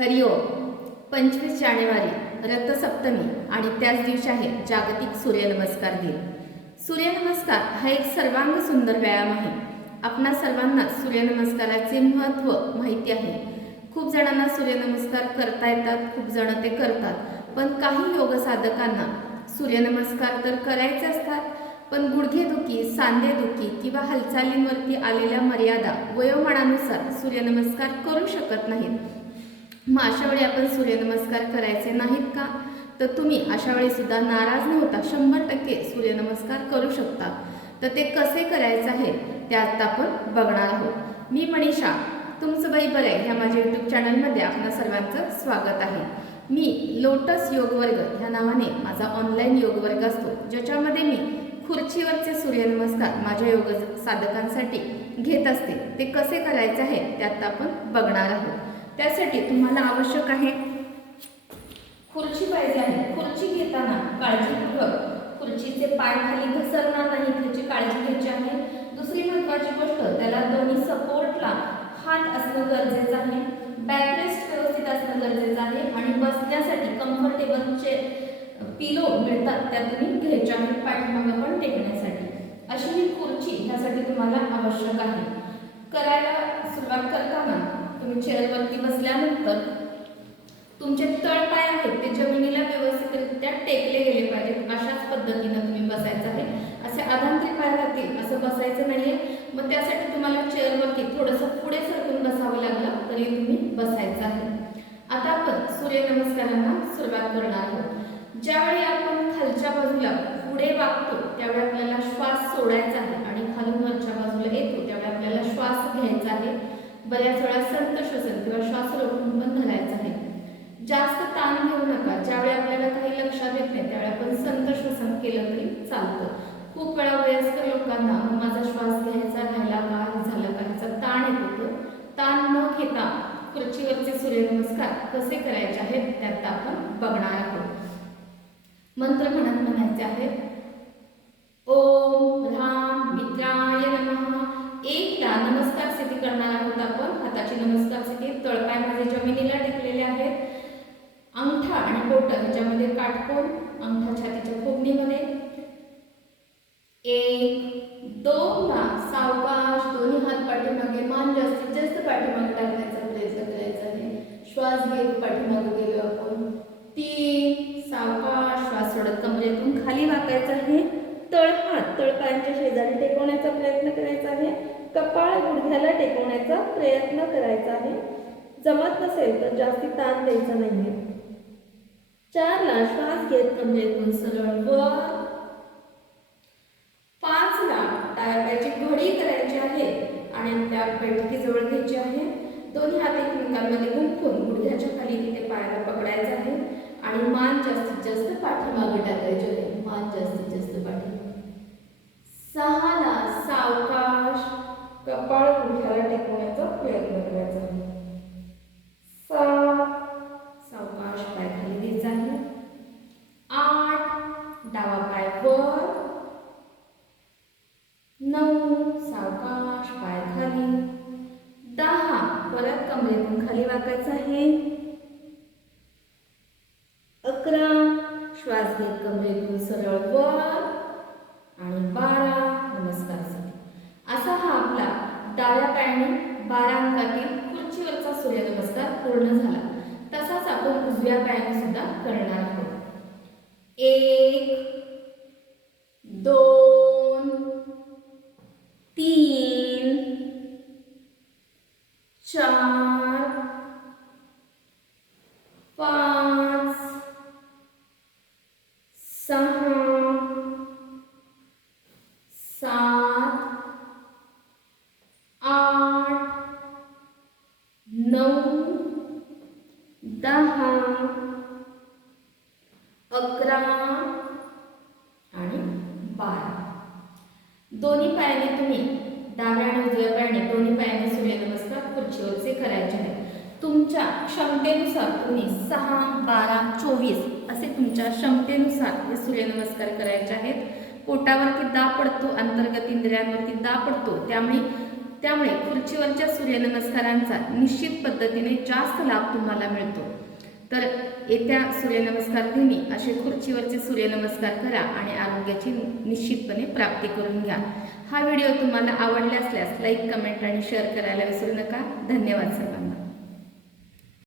हरिओम. 25 जानेवारी रथसप्तमी आणि त्याच दिवशी आहे जागतिक सूर्यनमस्कार दिन. सूर्यनमस्कार हा एक सर्वांग सुंदर व्यायाम आहे. आपणा सर्वांना सूर्यनमस्काराचे महत्त्व माहिती आहे. खूप जणांना सूर्यनमस्कार करता येतात, खूप जण ते करतात. पण काही योग साधकांना सूर्यनमस्कार तर करायचे असतात, पण गुडघेदुखी, सांधेदुखी किंवा हालचालींवरती आलेल्या मर्यादा वयोमानानुसार सूर्यनमस्कार करू शकत नाहीत. मग अशा वेळी आपण सूर्यनमस्कार करायचे नाहीत का? तर तुम्ही अशा वेळी सुद्धा नाराज न होता 100% सूर्यनमस्कार करू शकता. तर ते कसे करायचे आहे त्यात आपण बघणार आहोत. मी मनीषा, तुमचं बाई बरं आहे ह्या माझ्या यूट्यूब चॅनलमध्ये आपणा सर्वांचं स्वागत आहे. मी लोटस योग वर्ग ह्या नावाने माझा ऑनलाईन योग वर्ग असतो, ज्याच्यामध्ये मी खुर्चीवरचे सूर्यनमस्कार माझ्या योग साधकांसाठी घेत असते. ते कसे करायचे आहे त्यात आपण बघणार आहोत. त्यासाठी तुम्हाला आवश्यक आहे खुर्ची पाहिजे आहे. खुर्ची घेताना काळजीपूर्वक खुर्चीचे पाय खाली घसरणार नाही याची काळजी घ्यायची आहे. दुसरी महत्त्वाची गोष्ट, त्याला दोन्ही सपोर्टला हात असणं गरजेचं आहे. बॅकरेस्ट व्यवस्थित असणं गरजेचं आहे आणि बसण्यासाठी कम्फर्टेबलचे पिलो मिळतात त्या तुम्ही घ्यायच्या आहेत पाठीमागं पण टेकण्यासाठी. अशी ही खुर्ची ह्यासाठी तुम्हाला आवश्यक आहे. करायला सुरुवात करताना तुम्ही चेअरवरती बसल्यानंतर तुमचे तळपाय आहेत ते जमिनीला व्यवस्थितरित्या टेकले गेले पाहिजेत. अशाच पद्धतीनं तुम्ही बसायचं आहे. असे अधांतरी पाय राहतील असं बसायचं नाहीये. मग त्यासाठी तुम्हाला चेअरवरती थोडंसं पुढे सरकून बसावं लागलं तरी तुम्ही बसायचं आहे. आता आपण सूर्यनमस्कारांना सुरुवात करणार आहोत. ज्यावेळी आपण खालच्या बाजूला पुढे वागतो त्यावेळी आपल्याला श्वास सोडायचा आहे आणि खालून वरच्या बाजूला येतो त्यावेळी आपल्याला श्वास घ्यायचा आहे. बऱ्याच वेळा संत श्वसन किंवा श्वास रोखून पण धरायचा आहे. जास्त ताण घेऊ नका. ज्यावेळी आपल्याला काही लक्षात येत नाही त्यावेळी आपण संत श्वसन केलं तरी चालतं. खूप वेळा वयस्कर लोकांना माझा श्वास घ्यायचा राहिला का, झाला का ह्याचा ताण येतो. ताण न घेता खुर्चीवरचे सूर्यनमस्कार कसे करायचे आहेत त्यात आपण बघणार आहोत. मंत्र म्हणत म्हणायचे आहेत. ओम ह्रां मित्राय नमः. एकदा नमस्कार स्थिती करणार आहोत आपण. हाताची नमस्कार स्थिती, तळपाय माझे जमिनीला टेकलेले आहेत. अंगठा आणि बोट ह्याच्यामध्ये काटकोन, अंगठा छातीच्या खोबणीमध्ये. 1 2 सावकाश दोन्ही हात पाठीमागे, मान जास्तीत जास्त पाठीमागे टाकण्याचा प्रयत्न करायचा आहे. श्वास घेत पाठीमागे गेलो आपण. 3 सावकाश श्वास सोडत कमरेतून खाली वाकायचं आहे. तळहात तळपायांच्या शेजारी टेकवण्याचा प्रयत्न करायचा आहे. कपाळ गुडघ्याला टेकवण्याचा प्रयत्न करायचा आहे. जमत नसेल तर जास्ती ताण द्यायचा नाहीये. 4 ला श्वास घेत कमरेतून सरळ वर. 5 ला डाव्या पायाची घडी करायची आहे आणि त्या बैठकीजवळ घ्यायची आहे. दोन्ही हात एकमेकांमध्ये गुंफून गुडघ्याच्या खाली तिथे पायाला पकडायचं आहे आणि मान जास्तीत जास्त पाठीमागे टाकायची आहे. मान जास्तीत जास्त पाठीमागे. 6 ला सावकाश कपाळ गुडघ्याला टेकवण्याचा प्रयत्न करायचा आहे. 7 सावकाश पाय खाली द्यायचा आहे. 8 डावा पाय वर. 9 सावकाश पाय खाली. 10 परत कमरेतून खाली वाकायचं आहे. 11 श्वास घेत कमरेतून सरळ वर आणि 12 नमस्कार साठी. असा हा आपला डाव्या पायाने 12 अंकातील खुर्चीवरचा सूर्यनमस्कार पूर्ण झाला. तसाच आपण उजव्या पायाने सुद्धा करणार आहोत. 1 2 3 4 5 6 7 8 9 10 11 आणि 12. दोन्ही पायाने तुम्ही डाव्या आणि उजव्या पायाने दोन्ही पायाने सूर्यनमस्कार खुर्चीवरचे करायचे आहेत. तुमच्या क्षमतेनुसार तुम्ही 6 12 24 असे तुमच्या क्षमतेनुसार हे सूर्यनमस्कार करायचे आहेत. पोटावरती दाब पडतो, अंतर्गत इंद्रियांवरती दाब पडतो, त्यामुळे त्यामुळे खुर्चीवरच्या सूर्यनमस्कारांचा निश्चित पद्धतीने जास्त लाभ तुम्हाला मिळतो। तर येत्या सूर्यनमस्कार दिनी असे खुर्चीवरचे सूर्यनमस्कार करा आणि आरोग्याची निश्चितपणे प्राप्ती करून घ्या। हा व्हिडिओ तुम्हाला आवडला असल्यास लाईक, कमेंट आणि शेअर करायला विसरू नका। धन्यवाद सर्वांना।